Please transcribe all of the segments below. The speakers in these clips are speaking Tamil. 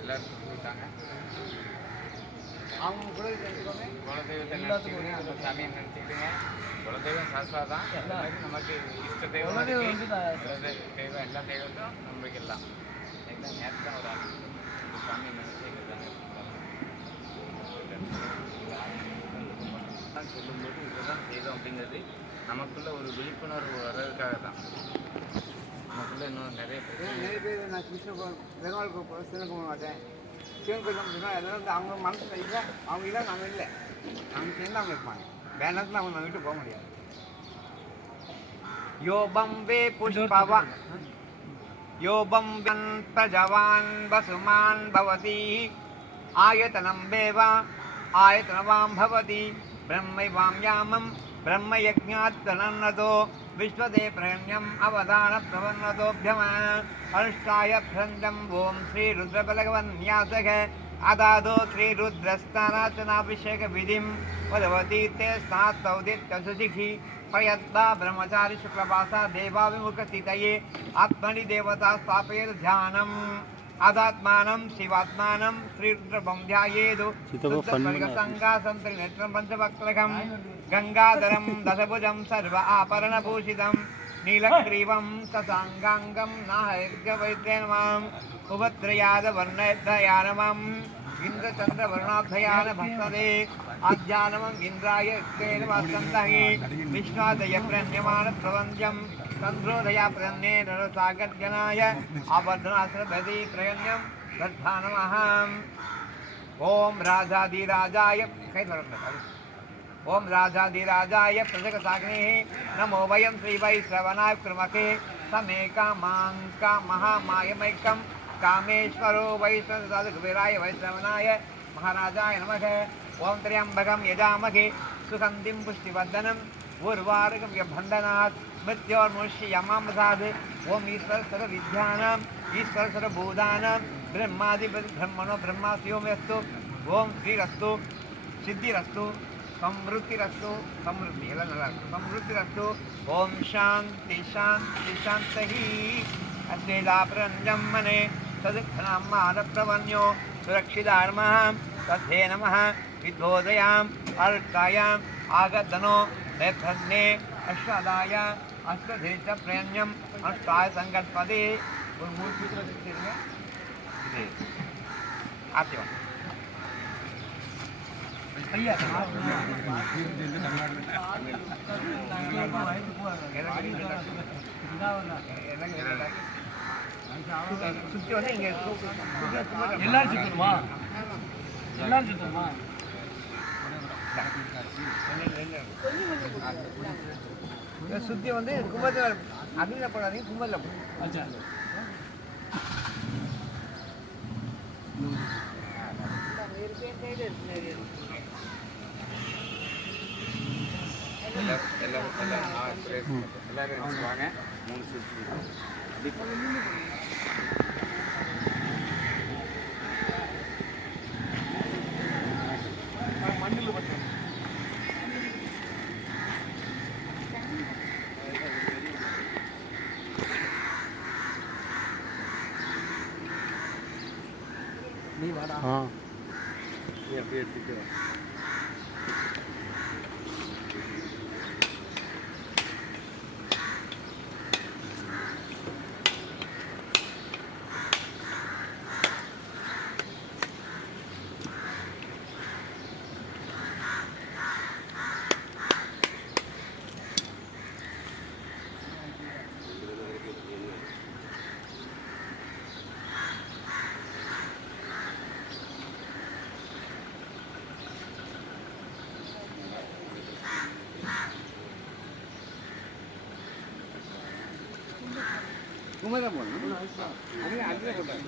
எல்லாருக்கும் கொடுத்தாங்க. அவங்க குலதெய்வத்தை நினச்சிக்கிங்க, அந்த சாமியை நினச்சிக்கிட்டுங்க. குலதெய்வம் சாஸ்வா தான். நமக்கு இஷ்ட தெய்வம் தெய்வம் எல்லா தெய்வத்தும் நம்மளுக்கு எல்லாம் எல்லாம் நேரத்து தான் ஒரு ஆள் இந்த சாமியை நினச்சிக்கிறாங்க. சொல்லும்போது இதுதான் செய்தோம் அப்படிங்கிறது நமக்குள்ள ஒரு விழிப்புணர்வு வர்றதுக்காக தான். நமக்குள்ள இன்னும் நிறைய பேர் நான் கிருஷ்ண பெருமாள் சிவன் கும்பிட மாட்டேன், சிவன் கோயில் எல்லாம் வந்து அவங்க மனசில் இல்லை, அவங்க இல்லை, நம்ம இல்லை, அவங்க சேர்ந்து அவங்க இருப்பாங்க. வேணாத்துல அவங்க நம்ம வீட்டு போக முடியாது. யோபம் வே புஷ்பவா யோபம் பிரஜவான் வசுமான் பவதி ஆயத்தனம் வேவா ஆயத்தனவாம் பவதி பிரம்மைவாம் யாமம் ब्रह्मयज्ञात् तनन्नतो विश्वदे प्रण्यम् अवधान प्रवन्नतोभ्यम अनुष्ठाय भ्रन्दम् ॐ श्रीरुद्रबलगवन्यासः अदादो श्रीरुद्रस्तानाचनाभिषेकविधिं वदवती ते स्नात्तौदित्यशुचिखि प्रयत्ता ब्रह्मचारी शुक्लपासा देवाभिमुखस्थितये आत्मनि देवता स्थापयेत् ध्यानम् आदात्मानं शिवात्मानं श्रीरुद्रं ध्यायेदु संगासंत्रिनेत्रं पंचवक्त्रकं गंगाधरं दशभुजं सर्व आभरणभूषितं नीलग्रीवं ससाङ्गाङ्गं नाहयज्ञवैद्ये नमः उपत्रयादवर्णयद्धयानमं इन्द्रचन्द्रवर्णाभयान भक्तदे आज्ञानमं इन्द्राय वसन्तहि विश्वादय प्रणयमान प्रवन्द्यं चन्द्रोदया प्रन्ने नरसागर्जनाय आवर्धनाश्रभति प्रयन्यं दत्तानमहम् ओम राजाधिराजाय ओम राजाधिराजाय प्रजगसाग्ने नमो वयं श्री वैश्रवणाय कृमके समेकामाङ्का महामायमैकं कामेश्वरो वैश्रवणाय वैश्रवणाय महाराजाय नमः ओम त्र्यंबकं यजामहे सुगन्धिं पुष्टिवर्धनम् उर्वारुकं यबन्धनात् मृत्योर्मुष्यमामसादे ओम ईश्वर सर्वविद्यानां ईश्वर सर्वभूतानां ब्रह्माधिपति ब्रह्मणो ब्रह्मास्योम्यस्तु ओम श्रीरस्तु सिद्धिरस्तु समृद्धिरस्तु समृद्धि एल्ला नल्ला समृद्धिरस्तु ओम शांति शांति शांति अस्तेदाप्रञ्जं मने तदुत्थनामानप्रवन्यो सुरक्षितार्मः तद्धे नमः विद्वोदयाम् अर्कायाम् आगतनो नेत्रज्ञे अश्वदाय अश्वधेच प्रेण्यम अष्टाय संगतपदे और मूल सूत्र लिखते हैं ये आते हैं भैया சுத்தி வந்து இங்க எல்லாரும் சுத்தணுமா எல்லாரும் சுத்தணுமா சுத்தி வந்து கும்பத்தில் அக்னியில் போடாதீங்க, கும்பத்தில் போடுங்க. எல்லாரும் வாங்க 3 சுற்றி மண்ணில் மட்டும் நீ வாடா. நீ அப்படியே எடுத்துட்டு வா. குமரா போடணும். அது அதில் போட்டாங்க.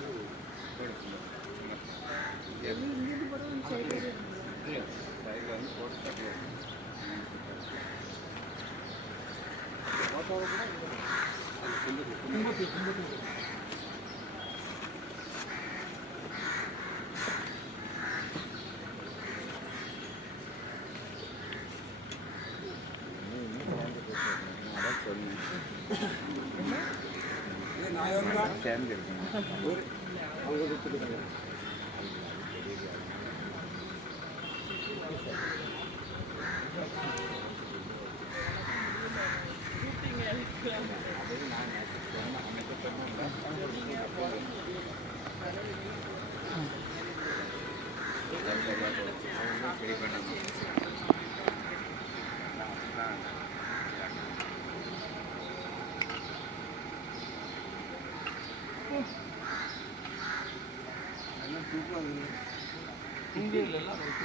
சைடில் வந்து போட்டு தட்டுவோம். கும்பத்து சேர்ந்து இருக்குங்க.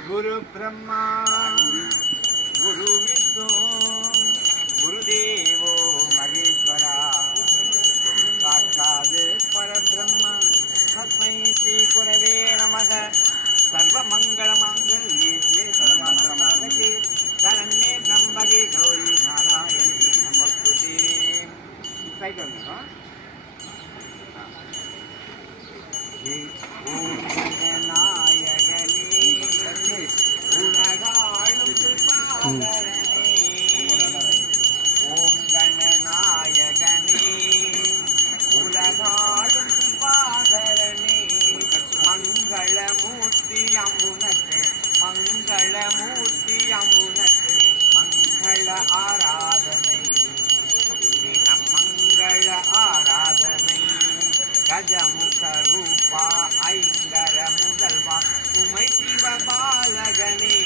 குரு பிரம்மா குரு விஷ்ணு குருதேவோ மகேஸ்வரா குரு சாட்சாத் பரபிரம்மா தஸ்மை ஸ்ரீ குரவே நமக. சர்வமங்கள மாங்கல்யே சிவே சர்வார்த்தசாதகே சரண்யே த்ரம்பகே கௌரி நாராயணி நமஸ்துதே. சைட் வந்துங்க. ஓம் கணநாயகனே உலகாளும் கிருபாகரனே. ஓம் கணநாயகனே உலகாளும் கிருபாகரனே. மங்களமூர்த்தி அம்புனக்கு மங்களமூர்த்தி அம்புனக்கு மங்கள ஆராதனை தினம் மங்கள ஆராதனை. கஜமுக ரூபா ஐங்கர முதல்வா உமை சிவபாலகனே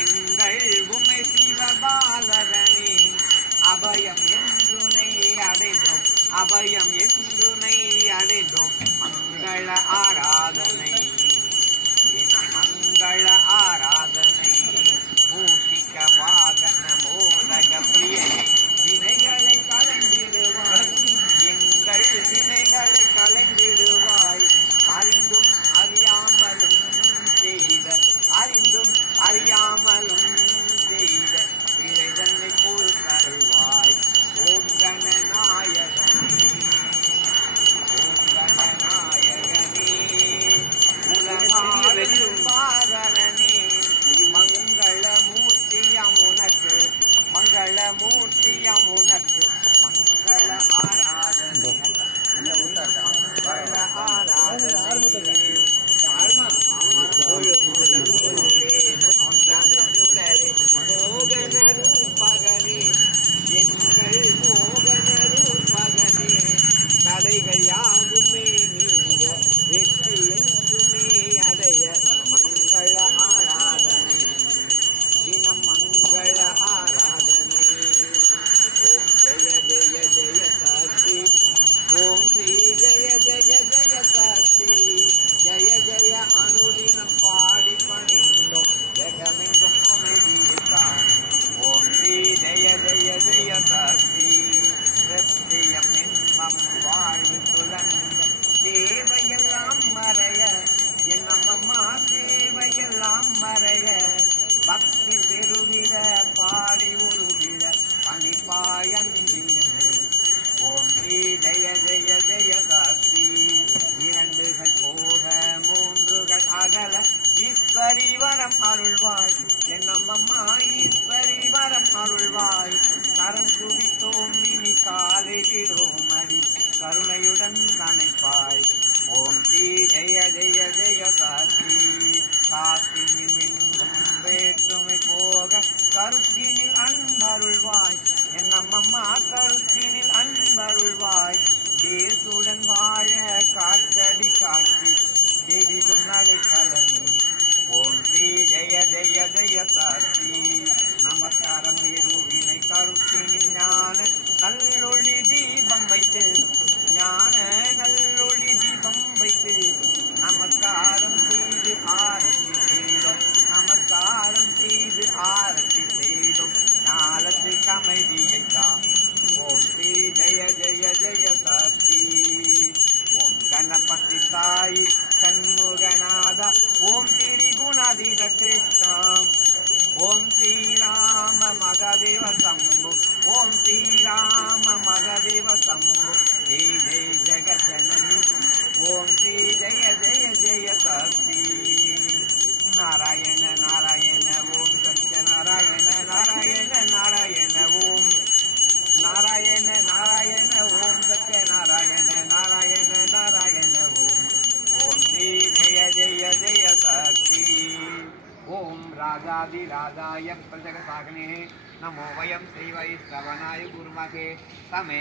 எங்கள் உமை சிவபாலகனே. அபயம் என்றுனை அடைந்தோம் அபயம் என்றுனை அடைந்தோம். மங்கள ஆராதனை தினம் மங்கள ஆராதனை. மூஷிக வாகன மோதக பிரியனே வினைகளை கலைந்திடுவாய் எங்கள் வினைகளை கலைந்திடுவாய். அறிந்தும் அறியாமலும் செய்த அறிந்தும் அறியாமலும் செய்த வினை தன்னை பொறுத்தருள்வாய். ஓம் கணநாயகனே ஓம் கணநாயகனே உலகாளும் பாதலனே. மங்களமூர்த்தியம் உனக்கு மங்களமூர்த்தியம் உனக்கு மங்கள ஆராதனை மங்கள ஆராதனை. மோகன ரூபகனே எங்கள் மோகன ரூபகனே. தடைகள் யாவுமே நீங்க வெற்றி என்றுமே அடைய. மங்கள ஆராதனை தினம் மங்கள ஆராதனை. ஓம் ஜெய ஜெய ஜெய சக்தி ஓம் ஸ்ரீ ஜெய ஜெய ஜெய சக்தி. ஜெய ஜெய அனுதினம் பாடி பணிந்தோம் ஜெகமெங்கும் அமைதித்தான். ஓம் ஸ்ரீ ஜெய ஜெய ஜெய சக்தி. சத்தியம் இன்பம் வாழ்வு துலங்க தேவையெல்லாம் மறைய என் அம்மம்மா தேவையெல்லாம் மறைய. பக்தி பெருகிட பாடி உருகிட பணிப்பாயன்றிருந்து. ஓம் ஸ்ரீ ஜெய ஜெய ஜெய சக்தி. இரண்டுகள் போக மூன்றுகள் அகல ஈஸ்வரி வரம் அருள்வாய் என் அம்மம்மா ஈஸ்வரி வரம் அருள்வாய். கரம் குவித்தோம் இனி காலை விடோம் அடி கருணையுடன் நினைப்பாய். ஓம் ஸ்ரீ ஜெய ஜெய ஜெய சக்தி. காத்தினில் எங்கும் வேற்றுமை போக கருத்தினில் அன்பருள்வாய் என் அம்மம்மா கருத்தினில் அன்பருள்வாய். தேசுடன் வாழ காற்றடி காட்சி தேடிடும் நடைக்கலனி. ஓம் ஸ்ரீ ஜெய ஜெய ஜெய சக்தி. நமஸ்காரம் இருவினை கருத்தினில் ஞான நல்லொளி தீபம் வைத்து ஞான நல்லொளி தீபம் வைத்து நமஸ்காரம் செய்து ஆரத்தி செய்தோம் நமஸ்காரம் செய்து ஆரத்தி செய்தோம். ஞானத்துக்கு அமைதியைத்தான். ஓம் ஸ்ரீ ஜெய ஜெய ஜெய சக்தி. ஓம் கணபதி சாயி சண்முகநாத ஓம் திரிகுணாதீத கிருஷ்ணா. ஓம் ஸ்ரீராம மகதேவ சம்பு ஓம் ஸ்ரீராம மகதேவ சம்பு. ஜெய ஜெய ஜெகஜனனி ஓம் ஸ்ரீ ஜெய ஜெய ஜெய சக்தி. நாராயண நாராயண ஓம் சத்யநாராயண நாராயண நாராயண ஓம் நாராயண நாராயண ஓம் சத்யநாராயண நாராயண राजाधिराजाय प्रजगसाग्ने नमो वयं श्रीवैष्णवनाय गुरुमखे तमे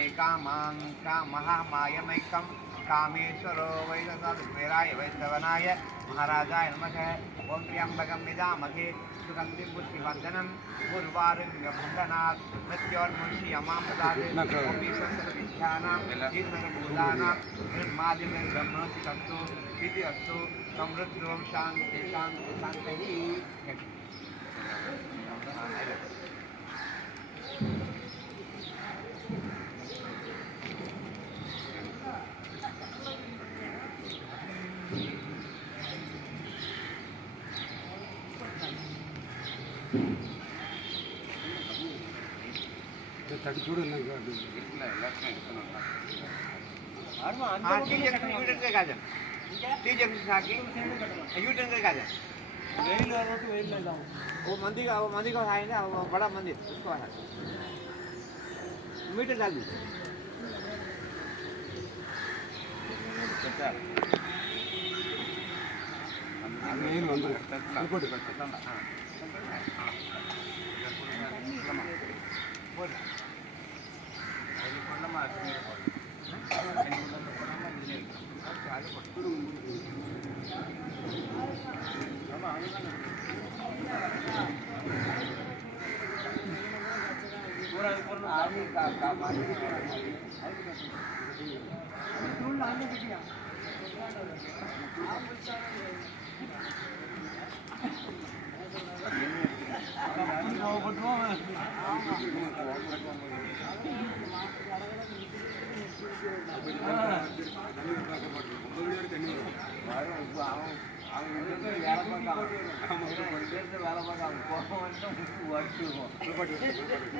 कामहामायमैकं कामेश्वरो वैष्णवराय वैष्णवनाय महाराजाय नमः ओं त्र्यंबकं यजामहे सुगन्धिं पुष्टिवर्धनं उर्वारुकबन्धनात् मृत्योर्मुक्षीयमां विद्यानां ईश्वरभूतानां निर्मालिन्यब्रह्मणि तत्तु इति अस्तु समृद्धों शान्ति शान्ति शान्तिः தடிச்சூடு இல்லைங்க वो मंदिर का है ना वो बड़ा मंदिर उसको है मीटर डाल दीजिए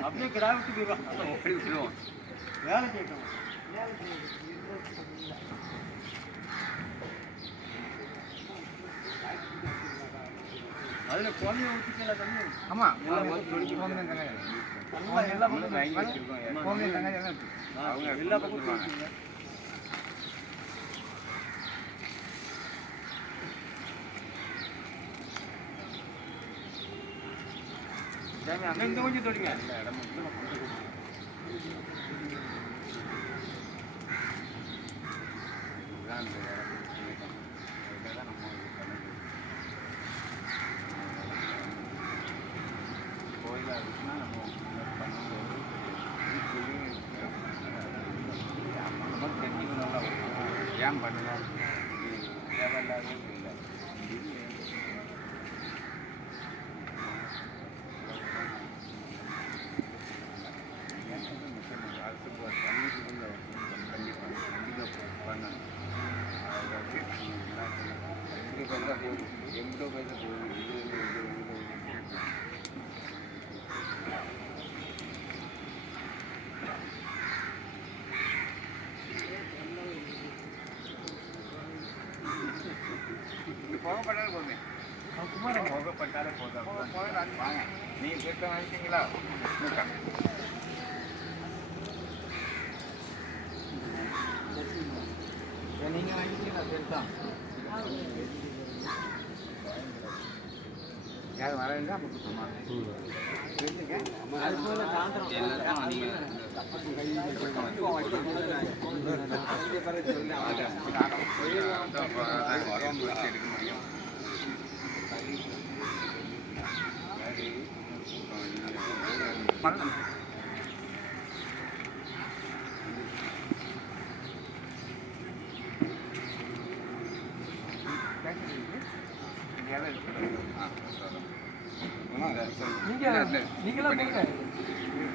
अपने किराए அதில் குழந்தைய ஊற்றிக்கலாம் தண்ணி ஆமாம் எல்லா பக்கம் அங்கே இந்த கொஞ்சம் தொடிங்க இல்லை இடம் கோயிலாக இருக்குன்னா நம்ம தெரிஞ்சுக்கணும் நல்லா ஏன் பண்ணலாம் தேவையில்லாத இல்லை எங்கோ பேச போகப்பட்டாலே போதுமே போகப்பட்டாலே போதும் வாங்க நீங்கள் கேட்ட வாங்கிட்டீங்களா நீங்கள் வாங்கிட்டீங்களா பெருசாக யார் வரேன்னா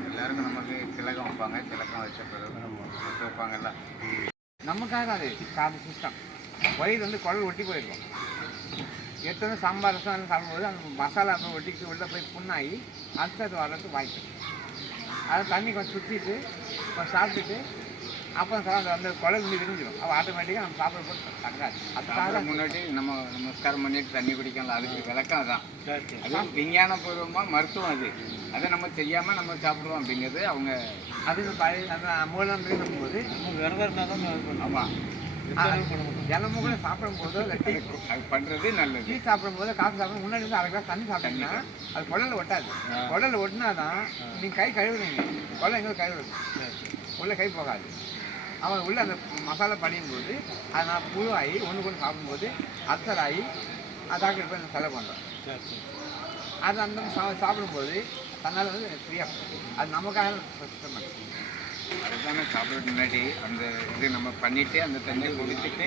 எல்லாருக்கும் நமக்கு திலகம் வைப்பாங்க திலகம் வச்ச பிறகு வைப்பாங்கல்ல நமக்காக அது சாப்பிட சிஸ்டம் வயிறு வந்து குழல் ஒட்டி போயிருக்கும் எத்தனை சாம்பார் ரசம் சாப்பிடும்போது அந்த மசாலா ஒட்டிக்கிட்டு உள்ளே போய் புண்ணாகி அடுத்தது வர்றதுக்கு வாய்ப்பு அதை தண்ணி கொஞ்சம் சுற்றிட்டு கொஞ்சம் சாப்பிட்டுட்டு அப்புறம் சார் அந்த குழல் வந்து விரிஞ்சிடும் அப்போ ஆட்டோமேட்டிக்காக நம்ம சாப்பிட போட்டு தங்காது அதுக்காக முன்னாடி நம்ம நமஸ்காரம் பண்ணிட்டு தண்ணி குடிக்கலாம் அதுக்கு விளக்கம் தான் அதுவும் விஞ்ஞானபூர்வமாக மருத்துவம் அதை நம்ம செய்யாமல் நம்ம சாப்பிடுவோம் அப்படிங்கிறது அவங்க அது பழைய அந்த மூலம் போது விரதம் இருந்தால் தான் ஆமாம் தினமும் கூட சாப்பிடும்போது டீ அது பண்ணுறது நல்லது. டீ சாப்பிடும்போது காஃபி சாப்பிடும் முன்னாடி வந்து அரை கிளாஸ் தண்ணி சாப்பிட்டீங்கன்னா அது குடலில் ஒட்டாது. குடலில் ஒட்டினா தான் நீங்கள் கை கழுவுறீங்க, குடல் எங்கே கழுவுறது உள்ளே கை போகாது. அவன் உள்ளே அந்த மசாலா படியும் போது அதை நான் புழுவாகி ஒன்று சாப்பிடும்போது அல்சர் ஆகி டாக்டர் போய் செலவு பண்ணுறோம். அது அந்த சாப்பிடும்போது தன்னால் வந்து ஃப்ரீயாக அது நமக்காக சுத்தம் பண்ணுறோம். அதுதானே சாப்பிட்றதுக்கு முன்னாடி அந்த இது நம்ம பண்ணிவிட்டு அந்த தண்ணியை குடிச்சிட்டு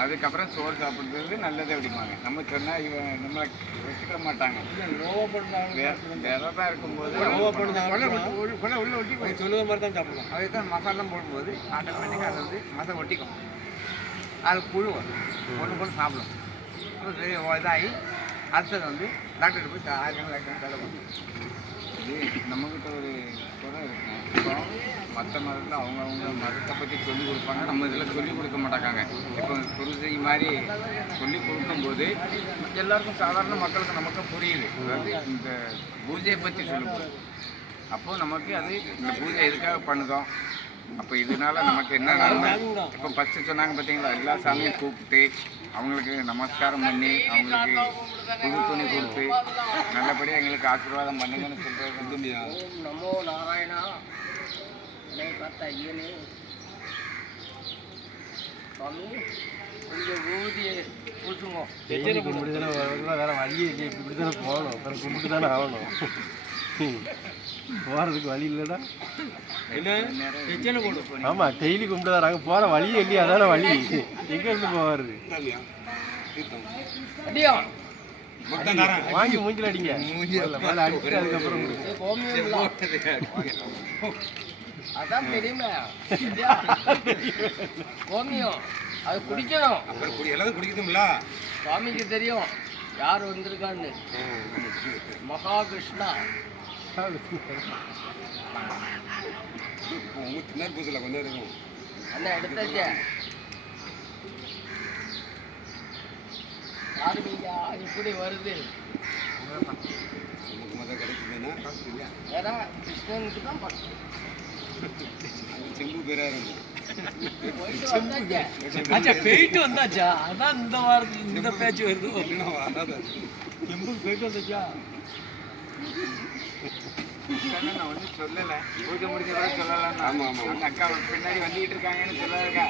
அதுக்கப்புறம் சோறு சாப்பிட்றது நல்லது அப்படிம்பாங்க. நம்ம சொன்னால் இவன் நம்மளை வச்சுக்க மாட்டாங்க. விரதம் இருக்கும்போது உள்ளே ஒட்டி சொல்லுற மாதிரி தான் சாப்பிடுவோம். அதுக்கு தான் மசாலாம் போடும்போது ஆட்டோமேட்டிக்காக அதை வந்து மசாலா ஒட்டிக்கும். அது புழு ஒன்று சாப்பிடும். இதாகி அடுத்தது வந்து டாக்டர் போய் 1000 டாக்டர் செலவு பண்ணுவோம். இது நம்மக்கிட்ட ஒரு குறை இருக்கும். இப்போ மற்ற மதத்தில் அவங்கவுங்க மதத்தை பற்றி சொல்லிக் கொடுப்பாங்க, நம்ம இதில் சொல்லிக் கொடுக்க மாட்டாங்க. இப்போ குருஜி மாதிரி சொல்லிக் கொடுக்கும்போது எல்லாருக்கும் சாதாரண மக்களுக்கு நமக்கும் புரியுது. அதாவது இந்த பூஜையை பற்றி சொல்லும்போது அப்போது நமக்கு அது இந்த பூஜை எதுக்காக பண்ணுதோம், அப்போ இதனால நமக்கு என்ன நன்மை. இப்போ ஃபஸ்ட்டு சொன்னாங்க பார்த்தீங்களா, எல்லா சாமியும் கூப்பிட்டு அவங்களுக்கு நமஸ்காரம் பண்ணி அவங்களுக்கு புது துணி கொடுத்து நல்லபடியாக எங்களுக்கு ஆசீர்வாதம் பண்ணுங்கன்னு சொல்கிறது வந்து நமோ நாராயணா பார்த்த ஐயனே சுவாமி கொஞ்சம் ஊதியை பூசுங்க. கும்பிட்டு தானே வேற வழியே இல்லை, இப்படி தானே போகணும், அப்புறம் கும்பிட்டு தானே ஆகணும். போகிறதுக்கு வழி இல்லைடா. ஆமாம், டெய்லி கும்பிட்டு தான் நாங்கள் போகிற வழியே இல்லையா, அதான வழி. எங்கே இருந்து போவாரு வாங்கி மூஞ்சில் அடிங்க, அடிச்சுட்டு அதுக்கப்புறம் அதான் தெரியுமே கோமியம் அது குடிக்கணும். எல்லாரும் குடிக்கணும்ல. சுவாமிக்கு தெரியும் யார் வந்திருக்கான்னு. மகாகிருஷ்ணா திண்ணர் பூசில் கொஞ்சம் இருக்கும் அண்ணா எடுத்தாச்சே. யாருமையா இப்படி வருது ஏன்னா கிருஷ்ணனுக்கு தான் பக்கம் செம்பு பேரா இருக்கும். போயிட்டு வந்தாச்சா, அதான் இந்த வாரத்தில் இந்த பேச்சு வருது. செம்புக்கு போயிட்டு வந்தாச்சா, நான் ஒன்றும் சொல்லலை, பூஜை முடிஞ்ச வரை சொல்லலாம். ஆமாம் ஆமாம், அந்த அக்கா பின்னாடி வந்துக்கிட்டு இருக்காங்கன்னு சொல்லலைக்கா.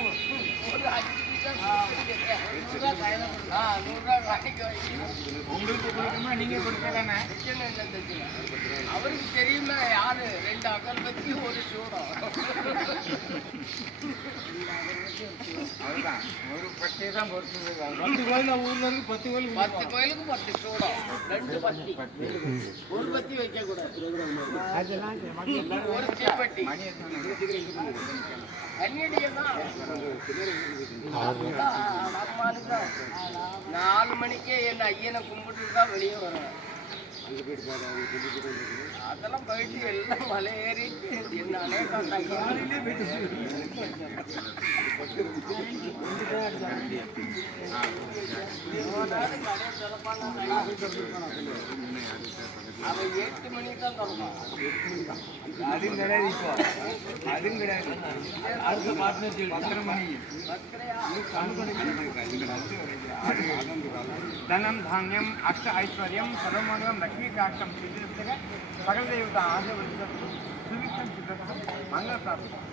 உங்களுக்கு கொடுக்கணுமா நீங்கள் கொடுக்கலானே. அவருக்கு தெரியுமா யாரு 2 அகர்பத்தி ஒரு சூடம். அதுதான் ஒரு பட்டியை தான் பொறுத்தது. 10 கோயில் ஊர்ல இருந்து 10 கோயில் 10 கோயிலுக்கு 10 சூடம், 2 பத்தி, ஒரு பத்தி வைக்க கூடாது. ஒரு தீப்பெட்டி கண்ணியடியதான் 4 மணிக்கே என் ஐயனை கும்பிட்டு தான் வெளியே வருவேன். அதெல்லாம் போயிட்டு எல்லாம் மலை ஏறி என்னாலே அவன் 8 மணிக்கு தான் தருவான். அதுவும் கிடையாது, இப்போ அதுவும் கிடையாது. அடுத்த பார்ட்னர் 10 மணி பத்திரையா தனம் தானியம் அஷ்ட ஐஸ்வர்யம் சர்வமங்கலம் லக்ஷ்மி காஷ்டம் சித்திரத்தக சகல தேவதா ஆசீர்வதிதம் சுவிக்ஷம் சித்திரம் மங்கள பிராப்தம்.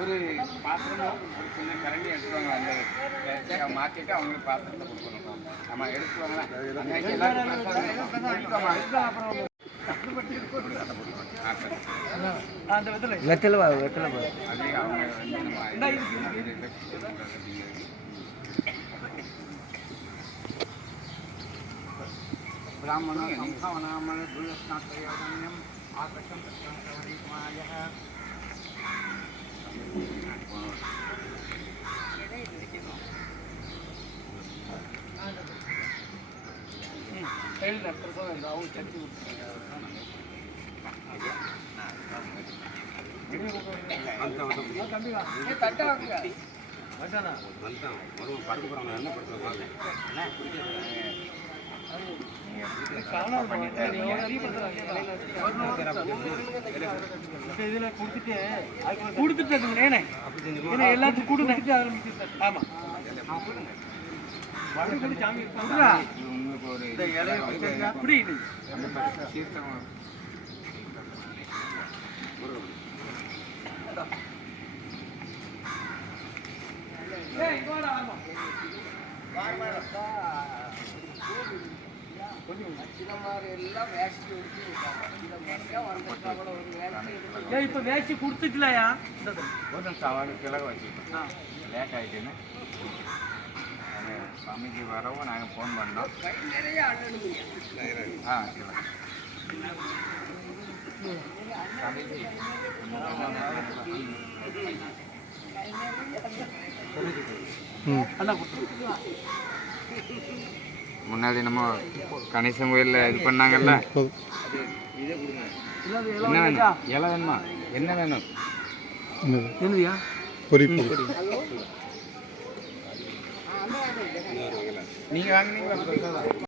ஒரு பாத்திரமும் ஒரு சின்ன கரண்டி எடுத்துவாங்க, அந்த மாற்றிட்டு அவங்களுக்கு பாத்திரத்தை கொடுக்கணும். நம்ம எடுத்துவாங்களா வெத்தலை வெத்தலை அதே அவங்க ब्राह्मण संभावनामन दुर्लक्षणात्रयोगम्यम आकर्षण प्रत्यंसवरीमायः எழுத பிரசவம் அவங்க சட்டி தட்டா படுத்து போறாங்க, என்ன படுத்து இதுல கொடுத்துட்டு ஏனே எல்லாத்துக்கும் கொடுத்துட்டு அதில் ஆமா சாமி உங்களுக்கு ஒரு புரியுது அந்த பரிசு தீர்த்தம் இப்ப வேச்சி கொடுத்துக்கலையா ஒரு சவாலு கிழக்கு வச்சுக்கிட்டோம் லேட் ஆகிட்டுன்னு சாமிக்கு வரவும் நாங்கள் ஃபோன் பண்ணோம் ஆ சரி முன்னாடி நம்ம கணேசன் கோயிலில் இது பண்ணாங்கல்ல என்ன வேணும் இலை வேணுமா என்ன வேணும் என்னதுயா நீங்கள் வாங்கினீங்களா